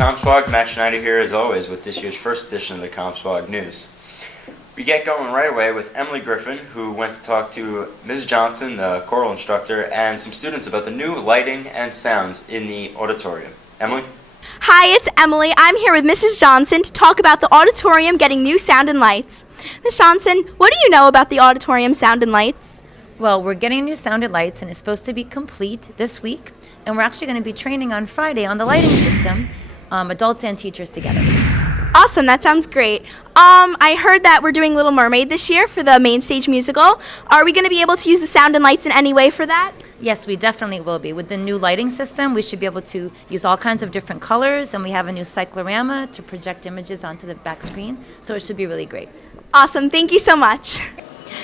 Comsewogue, Matt Schneider here as always with this year's first edition of the Comsewogue News. We get going right away with Emily Griffin, who went to talk to Ms. Johnson, the choral instructor, and some students about the new lighting and sounds in the auditorium. Emily? Hi, it's Emily. I'm here with Mrs. Johnson to talk about the auditorium getting new sound and lights. Ms. Johnson, what do you know about the auditorium sound and lights? Well, we're getting new sound and lights, and it's supposed to be complete this week. And we're actually going to be training on Friday on the lighting system, adults and teachers together. Awesome, that sounds great. I heard that we're doing Little Mermaid this year for the main stage musical. Are we going to be able to use the sound and lights in any way for that? Yes, we definitely will be. With the new lighting system, we should be able to use all kinds of different colors, and we have a new cyclorama to project images onto the back screen, so it should be really great. Awesome, thank you so much.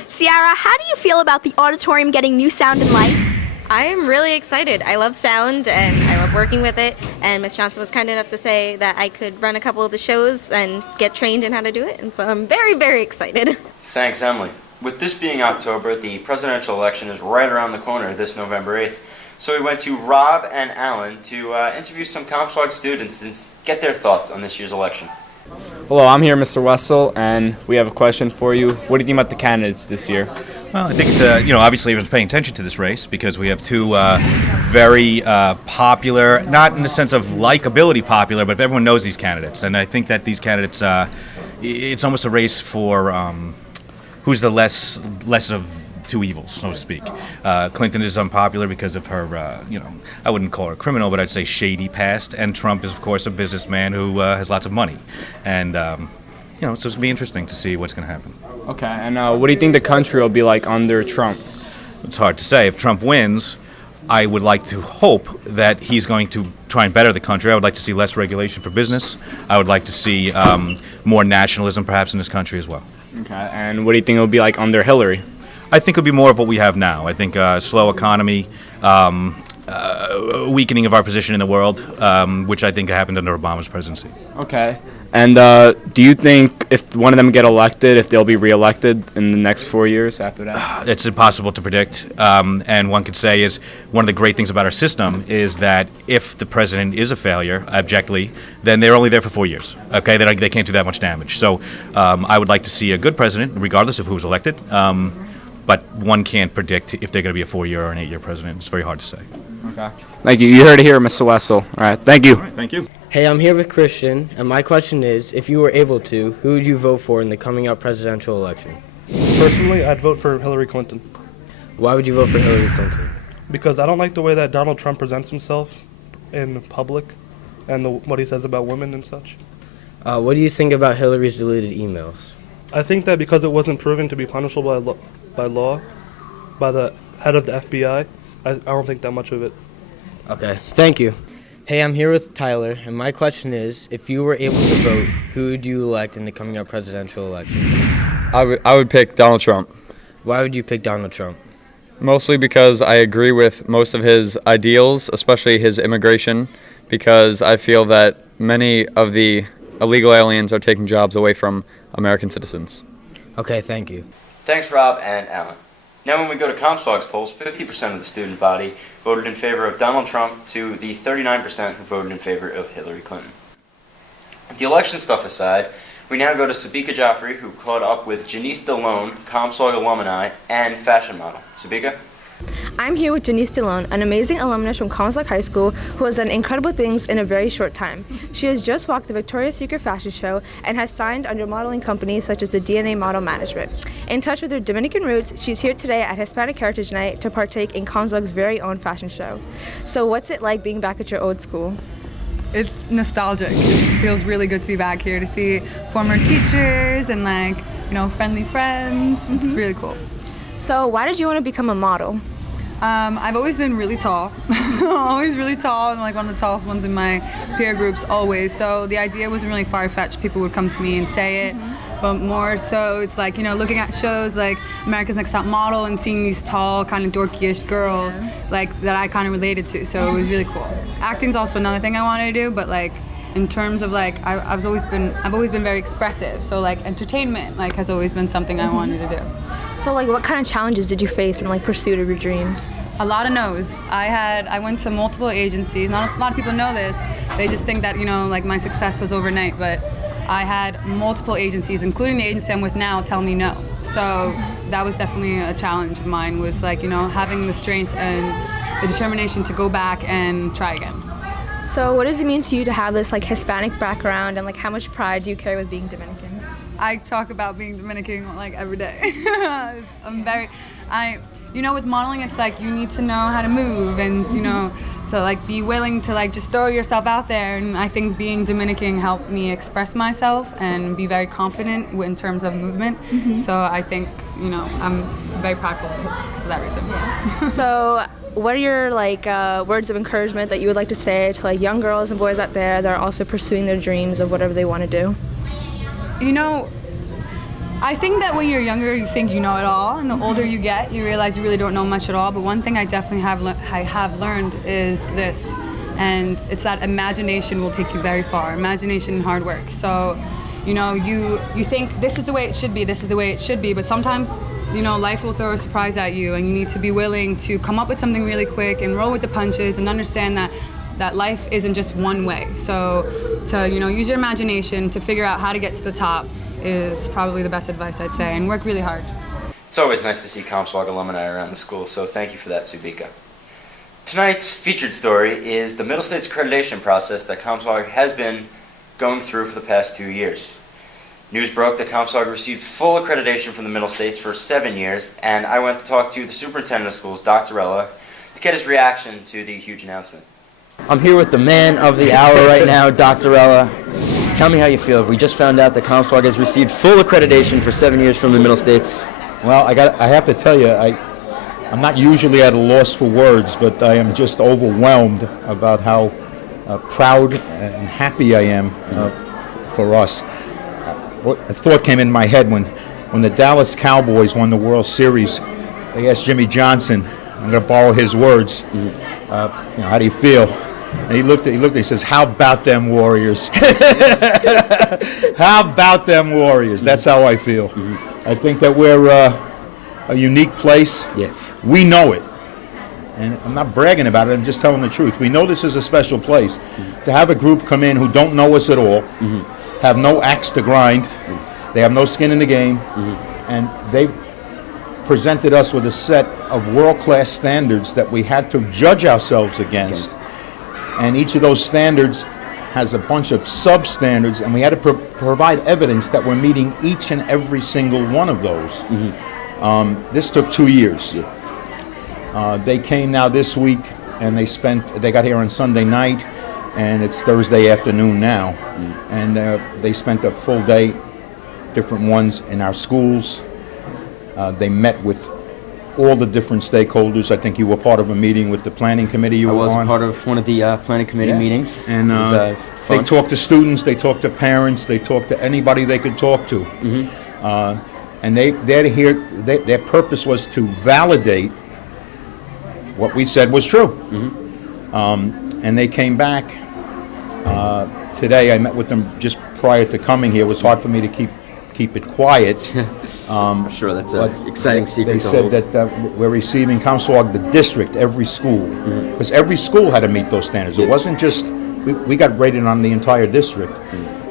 Ciara, how do you feel about the auditorium getting new sound and lights? I am really excited. I love sound and I love working with it, and Ms. Johnson was kind enough to say that I could run a couple of the shows and get trained in how to do it, and so I'm very, very excited. Thanks, Emily. With this being October, the presidential election is right around the corner this November 8th. So we went to Rob and Alan to interview some Comsewogue students and get their thoughts on this year's election. Hello, I'm here, Mr. Wessel, and we have a question for you. What do you think about the candidates this year? Well, I think it's, obviously everyone's paying attention to this race because we have two very popular, not in the sense of likability popular, but everyone knows these candidates. And I think that these candidates, it's almost a race for who's the less of two evils, so to speak. Clinton is unpopular because of her, I wouldn't call her a criminal, but I'd say shady past. And Trump is, of course, a businessman who has lots of money. And, so it's going to be interesting to see what's going to happen. Okay, and what do you think the country will be like under Trump? It's hard to say. If Trump wins, I would like to hope that he's going to try and better the country. I would like to see less regulation for business. I would like to see more nationalism perhaps in this country as well. Okay, and what do you think it will be like under Hillary? I think it would be more of what we have now. I think a slow economy, weakening of our position in the world, which I think happened under Obama's presidency. Okay, and do you think if one of them get elected, if they'll be reelected in the next 4 years after that? It's impossible to predict, and one could say is one of the great things about our system is that if the president is a failure, objectively, then they're only there for 4 years. Okay, they can't do that much damage. So I would like to see a good president, regardless of who's elected. But one can't predict if they're going to be a 4-year or an 8-year president. It's very hard to say. Okay. Thank you. You heard it here, Mr. Wessel. All right. Thank you. All right, thank you. Hey, I'm here with Christian, and my question is, if you were able to, who would you vote for in the coming up presidential election? Personally, I'd vote for Hillary Clinton. Why would you vote for Hillary Clinton? Because I don't like the way that Donald Trump presents himself in public and what he says about women and such. What do you think about Hillary's deleted emails? I think that because it wasn't proven to be punishable by law, by the head of the FBI, I don't think that much of it. Okay, thank you. Hey, I'm here with Tyler, and my question is, if you were able to vote, who would you elect in the coming up presidential election? I would pick Donald Trump. Why would you pick Donald Trump? Mostly because I agree with most of his ideals, especially his immigration, because I feel that many of the illegal aliens are taking jobs away from American citizens. Okay, thank you. Thanks, Rob and Alan. Now when we go to Comsewogue's polls, 50% of the student body voted in favor of Donald Trump to the 39% who voted in favor of Hillary Clinton. The election stuff aside, we now go to Sabika Jaffrey, who caught up with Janice Delone, Comsewogue alumni, and fashion model. Sabika? I'm here with Janice Delone, an amazing alumnus from Comsewogue High School who has done incredible things in a very short time. She has just walked the Victoria's Secret fashion show and has signed under modeling companies such as the DNA Model Management. In touch with her Dominican roots, she's here today at Hispanic Heritage Night to partake in Comsewogue's very own fashion show. So what's it like being back at your old school? It's nostalgic. It feels really good to be back here to see former teachers and friendly friends. It's really cool. So why did you want to become a model? I've always been really tall. Always really tall and one of the tallest ones in my peer groups always. So the idea wasn't really far-fetched. People would come to me and say it. But more so it's looking at shows like America's Next Top Model and seeing these tall, kind of dorky-ish girls that I kind of related to. So it was really cool. Acting's also another thing I wanted to do, but in terms of I've always been very expressive. So entertainment has always been something I wanted to do. So, like, what kind of challenges did you face in, like, pursuit of your dreams? A lot of no's. I went to multiple agencies. Not a lot of people know this. They just think that, like my success was overnight, but I had multiple agencies, including the agency I'm with now, tell me no. So that was definitely a challenge of mine, was like, having the strength and the determination to go back and try again. So, what does it mean to you to have this, like, Hispanic background, and, like, how much pride do you carry with being Dominican? I talk about being Dominican like every day. With modeling, it's like you need to know how to move and, to like be willing to like just throw yourself out there. And I think being Dominican helped me express myself and be very confident in terms of movement. So I think, I'm very prideful because of that reason. Yeah. So, what are your words of encouragement that you would like to say to like young girls and boys out there that are also pursuing their dreams of whatever they want to do? I think that when you're younger, you think you know it all, and the older you get, you realize you really don't know much at all. But one thing I definitely have learned is this, and it's that imagination will take you very far. Imagination and hard work. So, you think this is the way it should be, this is the way it should be, but sometimes, life will throw a surprise at you, and you need to be willing to come up with something really quick and roll with the punches and understand that life isn't just one way. So, to use your imagination to figure out how to get to the top is probably the best advice I'd say, and work really hard. It's always nice to see Comsewogue alumni around the school, so thank you for that, Subika. Tonight's featured story is the Middle States accreditation process that Comsewogue has been going through for the past 2 years. News broke that Comsewogue received full accreditation from the Middle States for 7 years, and I went to talk to the superintendent of schools, Dr. Ella, to get his reaction to the huge announcement. I'm here with the man of the hour right now, Dr. Ella. Tell me how you feel. We just found out that Comsewogue has received full accreditation for 7 years from the Middle States. Well, I have to tell you, I'm not usually at a loss for words, but I am just overwhelmed about how proud and happy I am for us. A thought came in my head when the Dallas Cowboys won the World Series. They asked Jimmy Johnson, I'm going to borrow his words, how do you feel? And he looked, he says, how about them Warriors? How about them Warriors? That's how I feel. I think that we're a unique place. Yeah. We know it. And I'm not bragging about it, I'm just telling the truth. We know this is a special place. To have a group come in who don't know us at all, have no axe to grind, they have no skin in the game, and they presented us with a set of world-class standards that we had to judge ourselves against. And each of those standards has a bunch of sub-standards, and we had to provide evidence that we're meeting each and every single one of those. This took 2 years. They came now this week, and they got here on Sunday night, and it's Thursday afternoon now. And they spent a full day, different ones in our schools. They met with all the different stakeholders. I think you were part of a meeting with the planning committee you were on. I was part of one of the planning committee meetings. And they talked to students, they talked to parents, they talked to anybody they could talk to. And they're here, their purpose was to validate what we said was true. And they came back. Today I met with them just prior to coming here. It was hard for me to keep it quiet. I'm sure that's an exciting secret. They said that we're receiving Comsewogue, the district, every school, because every school had to meet those standards. It wasn't just, we got rated on the entire district,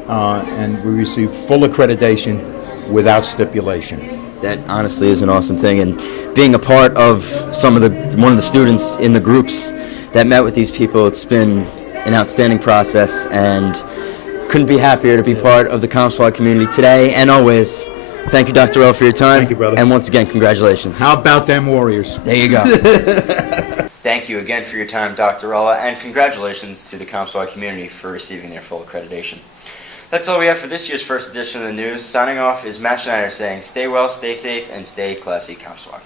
and we received full accreditation without stipulation. That honestly is an awesome thing, and being a part of one of the students in the groups that met with these people, it's been an outstanding process, and couldn't be happier to be part of the Comsewogue community today and always. Thank you, Dr. Ella, for your time. Thank you, brother. And once again, congratulations. How about them Warriors? There you go. Thank you again for your time, Dr. Ella, and congratulations to the Comsewogue community for receiving their full accreditation. That's all we have for this year's first edition of the news. Signing off is Matt Schneider saying, stay well, stay safe, and stay classy, Comsewogue.